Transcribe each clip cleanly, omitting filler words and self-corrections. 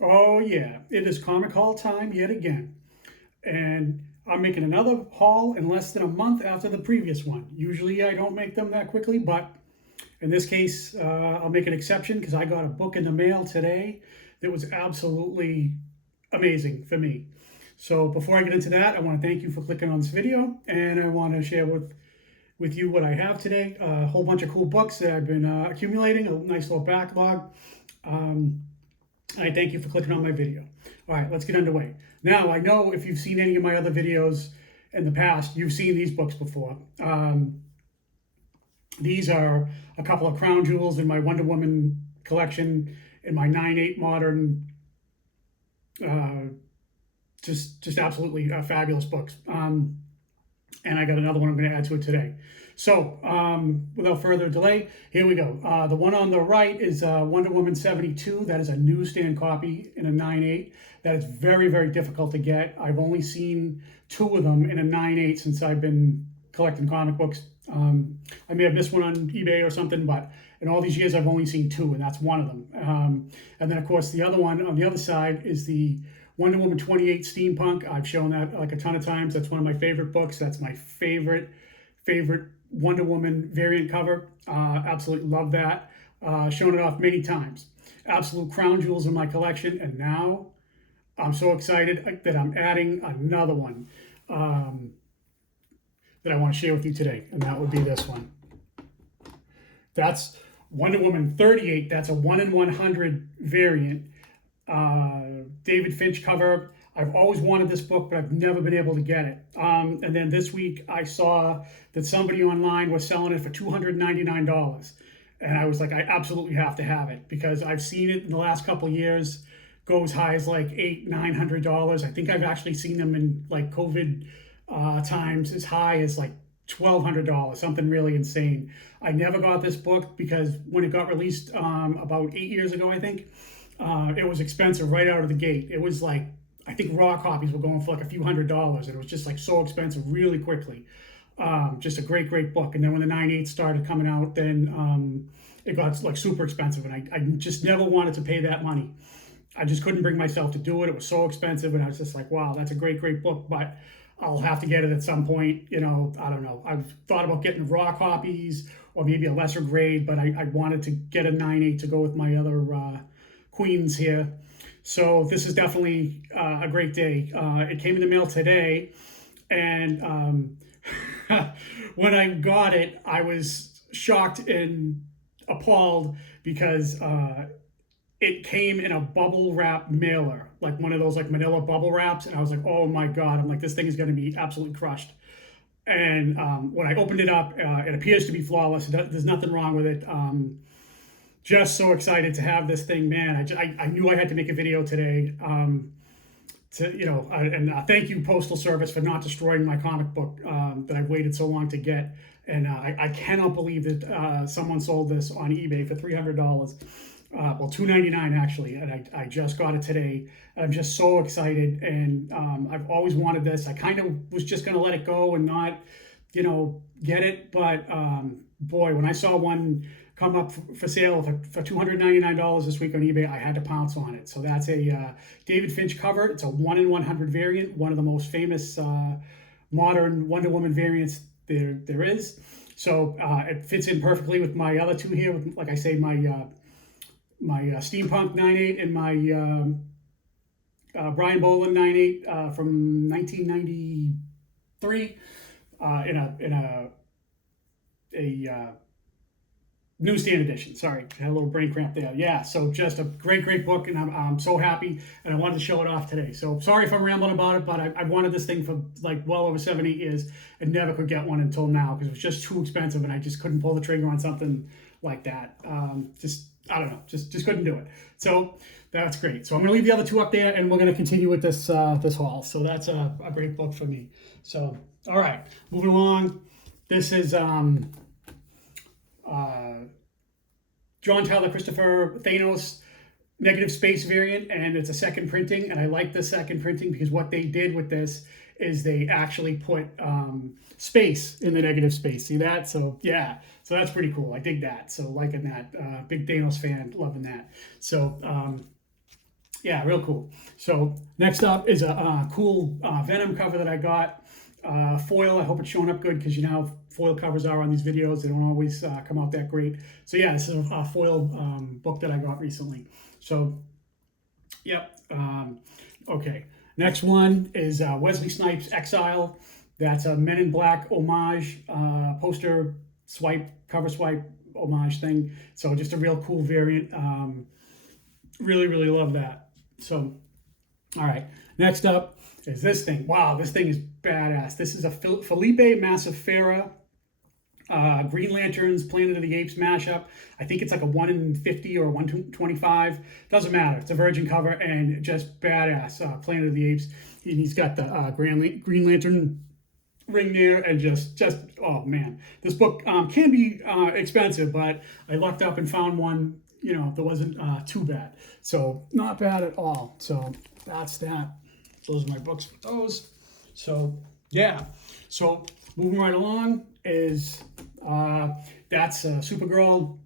Oh yeah, it is comic haul time yet again. And I'm making another haul in less than a month after the previous one. Usually I don't make them that quickly, but in this case, I'll make an exception because I got a book in the mail today that was absolutely amazing for me. So before I get into that, I want to thank you for clicking on this video, and I want to share with you what I have today. A whole bunch of cool books that I've been accumulating, a nice little backlog. Um, I thank you for clicking on my video. All right, let's get underway. Now, I know if you've seen any of my other videos in the past, you've seen these books before. These are a couple of crown jewels in my Wonder Woman collection, in my 9/8 modern, uh, just absolutely fabulous books. And I got another one I'm going to add to it today. So without further delay, here we go. The one on the right is Wonder Woman 72. That is a newsstand copy in a 9/8. That is very, very difficult to get. I've only seen two of them in a 9/8 since I've been collecting comic books. I may have missed one on eBay or something, but in all these years, I've only seen two, and that's one of them. And then, of course, the other one on the other side is the Wonder Woman 28 Steampunk. I've shown that like a ton of times. That's one of my favorite books. That's my favorite Wonder Woman variant cover. Absolutely love that. Shown it off many times. Absolute crown jewels in my collection. And now I'm so excited that I'm adding another one that I want to share with you today. And that would be this one. That's Wonder Woman 38. That's a 1 in 100 variant. David Finch cover. I've always wanted this book, but I've never been able to get it. And then this week I saw that somebody online was selling it for $299. And I was like, I absolutely have to have it because I've seen it in the last couple of years go as high as like $800-900. I think I've actually seen them in like COVID times as high as like $1,200, something really insane. I never got this book because when it got released about 8 years ago, I think, it was expensive right out of the gate. It was like, I think raw copies were going for like a few $100s, and it was just like so expensive really quickly. Just a great book. And then when the 9/8 started coming out, then it got like super expensive, and I just never wanted to pay that money. I just couldn't bring myself to do it. It was so expensive, and I was just like, wow, that's a great book, but I'll have to get it at some point. You know, I don't know. I've thought about getting raw copies or maybe a lesser grade, but I wanted to get a 9/8 to go with my other queens here. So this is definitely a great day. It came in the mail today, and when I got it, I was shocked and appalled because it came in a bubble wrap mailer, like one of those like manila bubble wraps, and I was like, oh my god! I'm like, this thing is going to be absolutely crushed. And when I opened it up, it appears to be flawless. There's nothing wrong with it. Just so excited to have this thing, man. I knew I had to make a video today. Thank you, Postal Service, for not destroying my comic book that I've waited so long to get. And I cannot believe that someone sold this on eBay for $300. Well, $299 actually, and I just got it today. I'm just so excited, and I've always wanted this. I kind of was just gonna let it go and not, get it, but boy, when I saw one come up for sale for $299 this week on eBay, I had to pounce on it. So that's a David Finch cover. It's a 1 in 100 variant, one of the most famous modern Wonder Woman variants there is. So it fits in perfectly with my other two here. Like I say, my Steampunk 9/8 and my Brian Boland 9/8 from 1993 in a newsstand edition. Sorry, I had a little brain cramp there. Yeah, so just a great book, and I'm so happy, and I wanted to show it off today. So sorry if I'm rambling about it, but I wanted this thing for like well over 7-8 years and never could get one until now because it was just too expensive, and I just couldn't pull the trigger on something like that. I don't know, just couldn't do it. So that's great. So I'm gonna leave the other two up there, and we're gonna continue with this haul. So that's a great book for me. So all right, moving along. This is John Tyler Christopher Thanos negative space variant, and it's a second printing, and I like the second printing because what they did with this is they actually put space in the negative space. See that? So yeah, so that's pretty cool. I dig that. So liking that. Big Thanos fan, loving that. So Yeah, real cool. So next up is a cool Venom cover that I got. Foil, I hope it's showing up good because you know how foil covers are on these videos. They don't always come out that great. So yeah, this is a foil book that I got recently. So, yep. Okay. Next one is Wesley Snipes' Exile. That's a Men in Black homage poster swipe, cover swipe homage thing. So just a real cool variant. Really, really love that. So, all right. Next up is this thing. Wow, this thing is badass. This is a Felipe Massafera Green Lanterns, Planet of the Apes mashup. I think it's like a 1 in 50 or 1 in 25. Doesn't matter. It's a virgin cover and just badass. Planet of the Apes. And he's got the Green Lantern ring there, and just oh man, this book can be expensive, but I lucked up and found one, you know, that wasn't too bad. So not bad at all. So that's that. Those are my books for those. So yeah. So moving right along is that's Supergirl.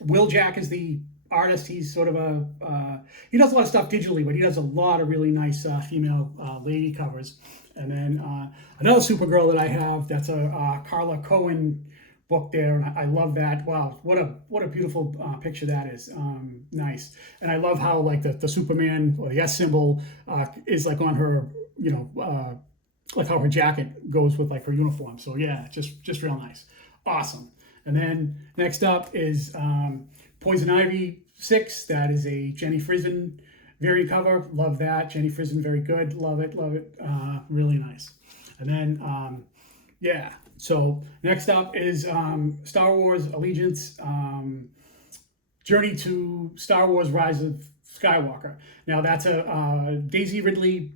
Will Jack is the artist. He's sort of a he does a lot of stuff digitally, but he does a lot of really nice female lady covers. And then another Supergirl that I have, that's a Carla Cohen book there. I love that. Wow, what a beautiful picture that is. Nice. And I love how like the Superman or the S symbol is like on her, you know, like how her jacket goes with like her uniform. So yeah, just real nice. Awesome. And then next up is Poison Ivy 6. That is a Jenny Frison variant cover. Love that. Jenny Frison, very good. Love it, love it. Really nice. And then, yeah. So next up is Star Wars Allegiance, Journey to Star Wars Rise of Skywalker. Now that's a Daisy Ridley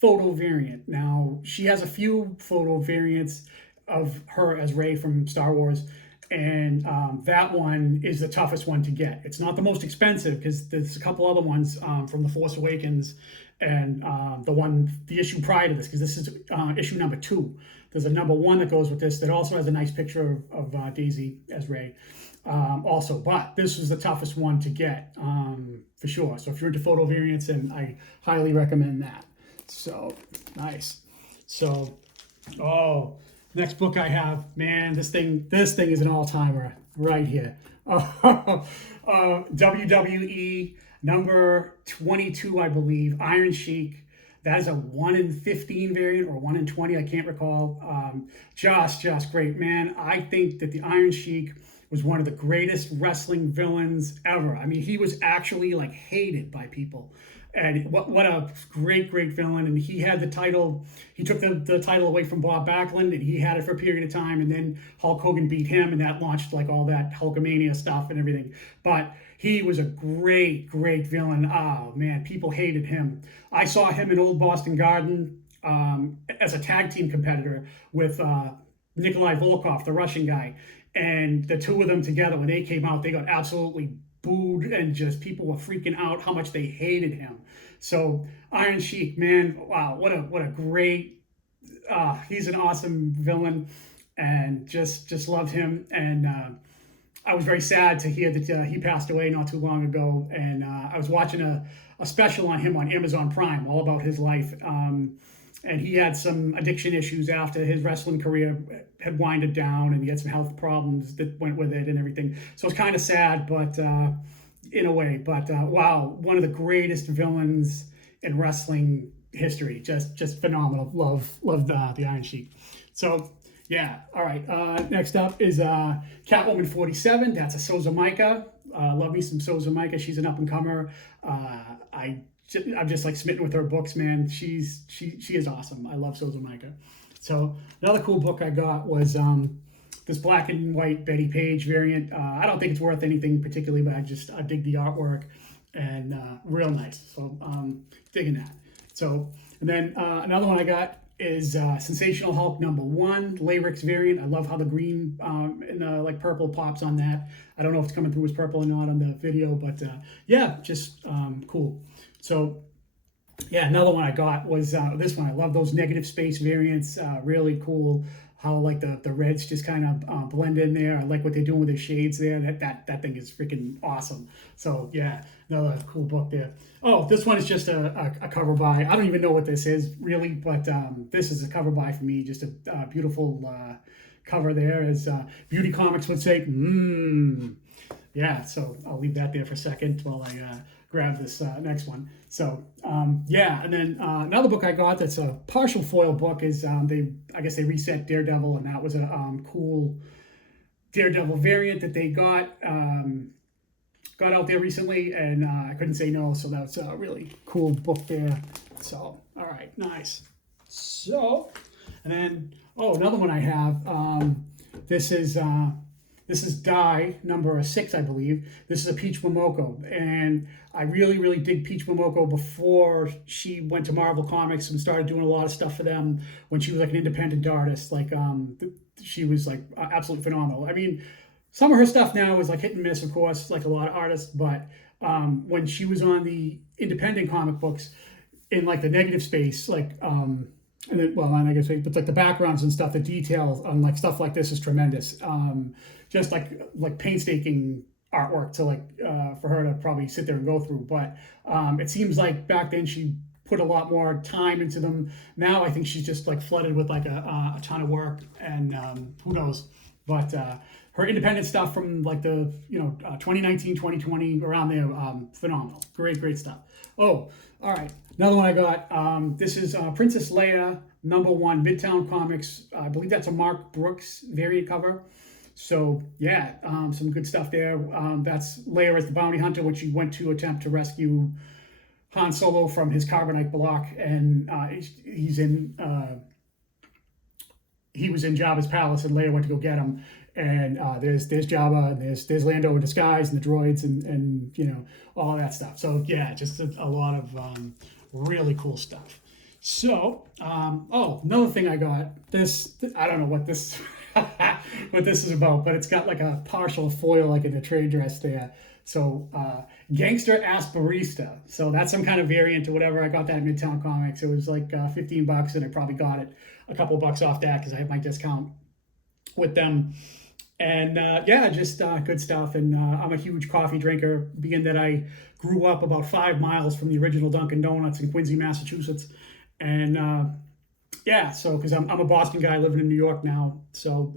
photo variant. Now she has a few photo variants of her as Rey from Star Wars, and that one is the toughest one to get. It's not the most expensive because there's a couple other ones from The Force Awakens and the issue prior to this, because this is issue number 2. There's a number 1 that goes with this that also has a nice picture of Daisy as Rey also, but this was the toughest one to get for sure. So if you're into photo variants, then I highly recommend that. So nice. So next book I have, man, this thing is an all-timer right here. WWE number 22, I believe, Iron Sheik. That is a 1 in 15 variant or 1 in 20, I can't recall. Just great, man. I think that the Iron Sheik was one of the greatest wrestling villains ever. I mean, he was actually like hated by people. And what a great villain. And he had the title, he took the title away from Bob Backlund, and he had it for a period of time, and then Hulk Hogan beat him, and that launched like all that Hulkamania stuff and everything. But he was a great villain. Oh man, people hated him. I saw him in Old Boston Garden as a tag team competitor with Nikolai Volkov, the Russian guy. And the two of them together, when they came out, they got absolutely booed, and just people were freaking out how much they hated him. So Iron Sheik, man, wow, what a great, he's an awesome villain, and just loved him. And I was very sad to hear that he passed away not too long ago. And I was watching a special on him on Amazon Prime, all about his life. And he had some addiction issues after his wrestling career had winded down, and he had some health problems that went with it and everything. So it's kind of sad, but in a way. But wow, one of the greatest villains in wrestling history. Just phenomenal. Love the Iron Sheik. So yeah, all right. Next up is Catwoman 47. That's a Souza Micah. Love me some Souza Micah. She's an up and comer. I'm just like smitten with her books, man. She is awesome. I love Souza Micah. So another cool book I got was this black and white Betty Page variant. I don't think it's worth anything particularly, but I dig the artwork, and real nice. So digging that. So, and then another one I got is Sensational Hulk number 1, Layrix variant. I love how the green and the like purple pops on that. I don't know if it's coming through as purple or not on the video, but yeah, just cool. So yeah, another one I got was this one. I love those negative space variants. Really cool how like the reds just kind of blend in there. I like what they're doing with the shades there. That thing is freaking awesome. So yeah, Another cool book there. Oh, this one is just a cover by. I don't even know what this is really, but this is a cover by for me. Just a beautiful cover there, as Beauty Comics would say. Yeah, so I'll leave that there for a second while I grab this next one. So yeah, and then another book I got that's a partial foil book is I guess they reset Daredevil, and that was a cool Daredevil variant that they got out there recently, and I couldn't say no, so that's a really cool book there. So all right, nice. So, and then another one I have. This is Die number 6, I believe. This is a Peach Momoko, and I really dig Peach Momoko before she went to Marvel Comics and started doing a lot of stuff for them when she was like an independent artist. Like she was like absolutely phenomenal. I mean, some of her stuff now is like hit and miss, of course, like a lot of artists, but when she was on the independent comic books in like the negative space, like and then, well, not negative space, but like the backgrounds and stuff, the details on like stuff like this is tremendous. Just like painstaking artwork to for her to probably sit there and go through. But it seems like back then she put a lot more time into them. Now I think she's just like flooded with like a ton of work, and who knows. But her independent stuff from like the 2019, 2020 around there, phenomenal, great stuff. Oh, all right, another one I got. This is Princess Leia #1 Midtown Comics. I believe that's a Mark Brooks variant cover. So yeah, some good stuff there. That's Leia as the bounty hunter, when she went to attempt to rescue Han Solo from his carbonite block, and he was in Jabba's palace, and Leia went to go get him. And there's Jabba, and there's Lando in disguise, and the droids, and all of that stuff. So yeah, just a lot of really cool stuff. So another thing I got, I don't know what this what this is about, but it's got like a partial foil like in the trade dress there. So Gangster Asperista. So that's some kind of variant or whatever. I got that at Midtown Comics. It was like $15, and I probably got it a couple bucks off that because I have my discount with them. And yeah, just good stuff. And I'm a huge coffee drinker, being that I grew up about 5 miles from the original Dunkin' Donuts in Quincy, Massachusetts. And yeah, so because I'm a Boston guy living in New York now, so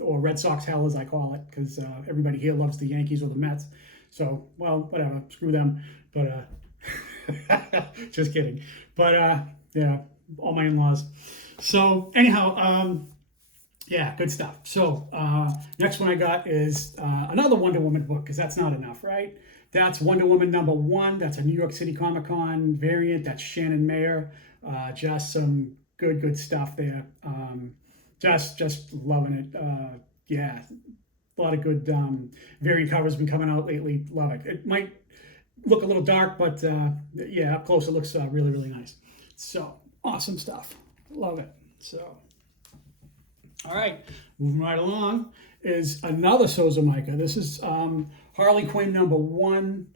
or Red Sox hell as I call it, because everybody here loves the Yankees or the Mets. So, well, whatever, screw them. But just kidding. But yeah, all my in-laws. So anyhow, yeah, good stuff. So next one I got is another Wonder Woman book, because that's not enough, right? That's Wonder Woman #1. That's a New York City Comic Con variant. That's Shannon Mayer. Just some good stuff there. Just loving it. Yeah, a lot of good variant covers been coming out lately. Love it. It might look a little dark, but yeah, up close it looks really nice. So awesome stuff. Love it. So. All right, moving right along is another Souza Micah. This is Harley Quinn #1,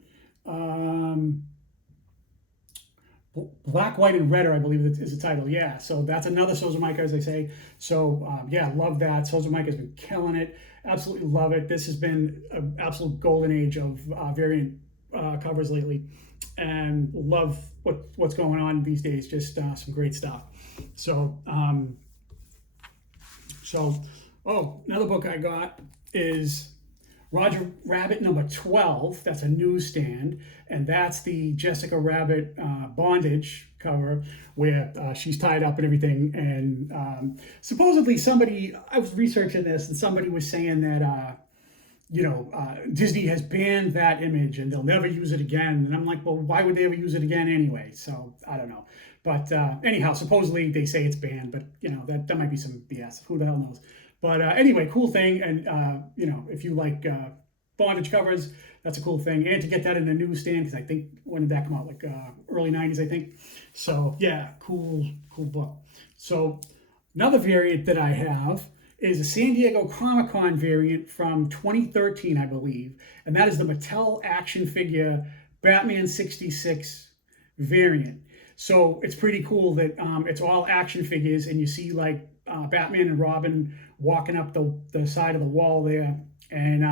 Black, White, and Redder, I believe is the title. Yeah, so that's another Souza Micah, as I say. So yeah, love that. Souza Micah has been killing it. Absolutely love it. This has been an absolute golden age of variant covers lately, and love what's going on these days. Just some great stuff. So. Another book I got is Roger Rabbit #12. That's a newsstand, and that's the Jessica Rabbit bondage cover where she's tied up and everything. And supposedly I was researching this, and somebody was saying that Disney has banned that image and they'll never use it again. And I'm like, well, why would they ever use it again anyway? So I don't know. But anyhow, supposedly they say it's banned, but that might be some BS. Who the hell knows? But anyway, cool thing. And if you like bondage covers, that's a cool thing. And to get that in a newsstand, because I think, when did that come out? Like early 90s, I think. So yeah, cool book. So another variant that I have is a San Diego Comic-Con variant from 2013, I believe. And that is the Mattel action figure Batman 66 variant. So it's pretty cool that it's all action figures, and you see like Batman and Robin walking up the side of the wall there, and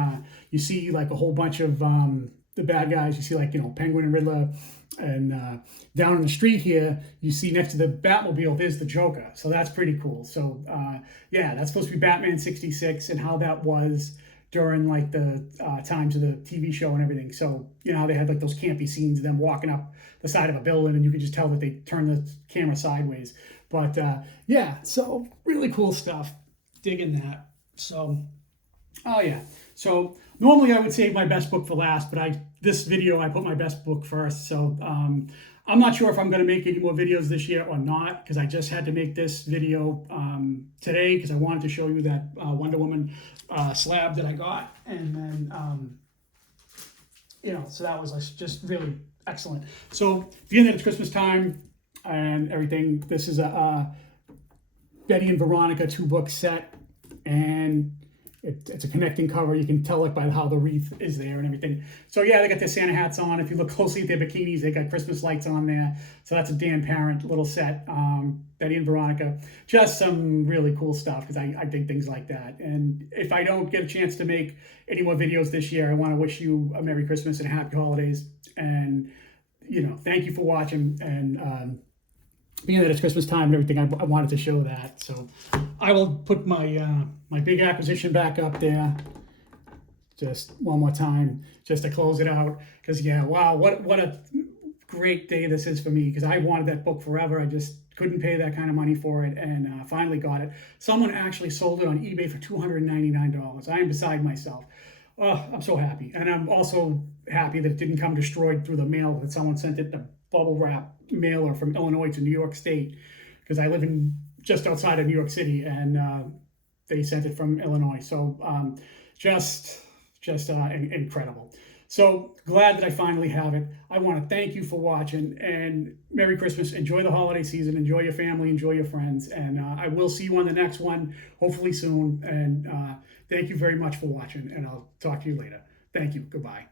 you see like a whole bunch of the bad guys. You see like, Penguin and Riddler, and down in the street here, you see next to the Batmobile, there's the Joker. So that's pretty cool. So yeah, that's supposed to be Batman 66 and how that was during like the times of the TV show and everything. So, how they had like those campy scenes of them walking up the side of a building and you could just tell that they turned the camera sideways. But yeah, so really cool stuff. Digging that. So, oh yeah. So normally I would save my best book for last, but this video I put my best book first. So I'm not sure if I'm going to make any more videos this year or not, because I just had to make this video today because I wanted to show you that Wonder Woman slab that I got, and then so that was just really excellent. So being that it's Christmas time and everything, this is a Betty and Veronica 2-book set, and it's a connecting cover. You can tell it by how the wreath is there and everything. So yeah, they got their Santa hats on. If you look closely at their bikinis, they got Christmas lights on there. So that's a Dan Parent little set. Betty and Veronica, just some really cool stuff because I dig things like that. And if I don't get a chance to make any more videos this year, I want to wish you a Merry Christmas and Happy Holidays. And thank you for watching. And being that it's Christmas time and everything, I wanted to show that. So I will put my my big acquisition back up there just one more time just to close it out. Because yeah, wow, what a great day this is for me, because I wanted that book forever. I just couldn't pay that kind of money for it, and finally got it. Someone actually sold it on eBay for $299. I am beside myself. Oh, I'm so happy. And I'm also happy that it didn't come destroyed through the mail, that someone sent it the bubble wrap mailer from Illinois to New York State, because I live in just outside of New York City, and they sent it from Illinois. So just incredible. So glad that I finally have it. I want to thank you for watching, and Merry Christmas. Enjoy the holiday season. Enjoy your family. Enjoy your friends. And I will see you on the next one, hopefully soon. And thank you very much for watching, and I'll talk to you later. Thank you. Goodbye.